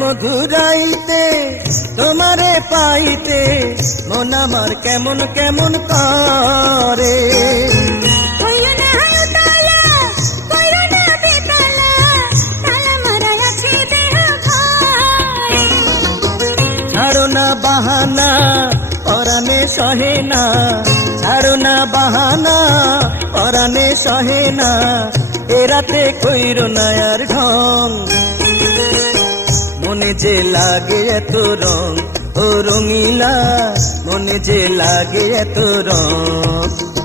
মধুরাইতে তোমারে পাইতে মন আমার কেমন কেমন করে। ছাড়ো না বাহানা পরাণে সহে না, ছাড়ো না বাহানা পরাণে সহে না, এ রাতে কইরো না আর ঢং। মনে যে লাগে এত রং ও রঙিলা, মনে যে লাগে এত রং।